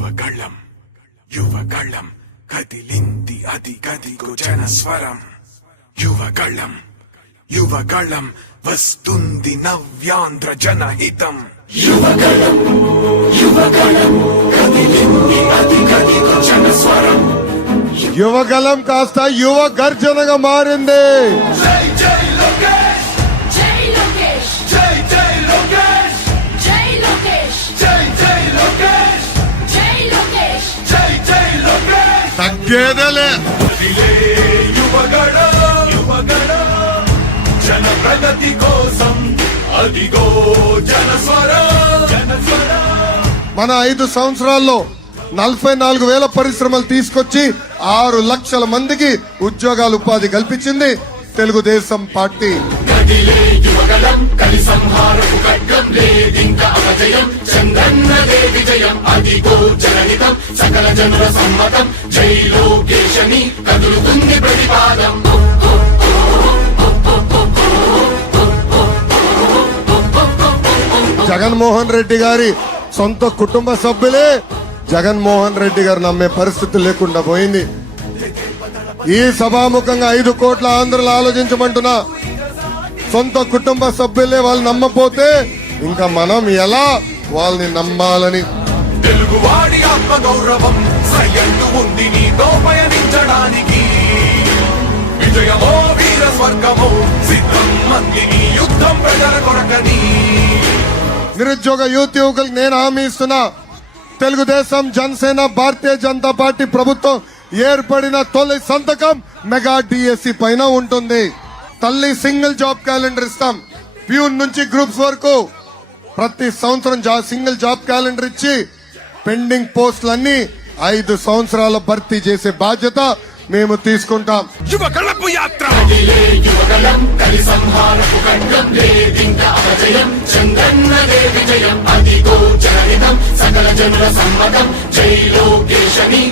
యువగళం. యువగళం కదిలింది అది గదిగో జనస్వరం. యువగళం యువగళం వస్తుంది నవ్యాంధ్ర జనహితం. యువగళం యువగళం కదిలింది అది గదిగో జనస్వరం. యువగలం కాస్త యువ గర్జనగా మారింది. జై జై లోకేష్ యువగణ యువగణ జన ప్రగతి కోసం అదిగో జనస్వర జనస్వర మన ఐదు సంవత్సరాల్లో నలభై నాలుగు వేల పరిశ్రమలు తీసుకొచ్చి ఆరు లక్షల మందికి ఉద్యోగాలు ఉపాధి కల్పించింది తెలుగుదేశం పార్టీ. సంహారపు వందల జనుల సమ్మతం. జై లోకేశని కదులుతుంది ప్రతిపాదం. జగన్మోహన్ రెడ్డి గారి సొంత కుటుంబ సభ్యులే జగన్మోహన్ రెడ్డి గారు నమ్మే పరిస్థితి లేకుండా పోయింది. ఈ సభాముఖంగా ఐదు కోట్ల ఆంధ్రులు ఆలోచించమంటున్నా. సొంత కుటుంబ సభ్యులే వాళ్ళు నమ్మపోతే ఇంకా మనం ఎలా వాళ్ళని నమ్మాలని? తెలుగువాడి ఆత్మ గౌరవం సయ్యంటు ఉంది నీతో పయనించడానికి విజయమో వీర స్వర్గమో సిద్ధం మందిని యుద్ధం ప్రజల కొరకని. నిరుద్యోగ యూత్ యువకులకు నేను హామీ ఇస్తున్నా. తెలుగుదేశం జనసేన భారతీయ జనతా పార్టీ ప్రభుత్వం ఏర్పడిన తొలి సంతకం మెగా డిఎస్సి పైన ఉంటుంది. తల్లి సింగిల్ జాబ్ క్యాలెండర్ ఇస్తాం. ప్యూన్ నుంచి గ్రూప్స్ వరకు ప్రతి సంవత్సరం సింగిల్ జాబ్ క్యాలెండర్ ఇచ్చి పెండింగ్ పోస్టులన్నీ ఐదు సంవత్సరాల భర్తీ చేసే బాధ్యత మేము తీసుకుంటాం. యువ కళపు యాత్ర. సకల జనుల సమ్మతం జై లోకేశని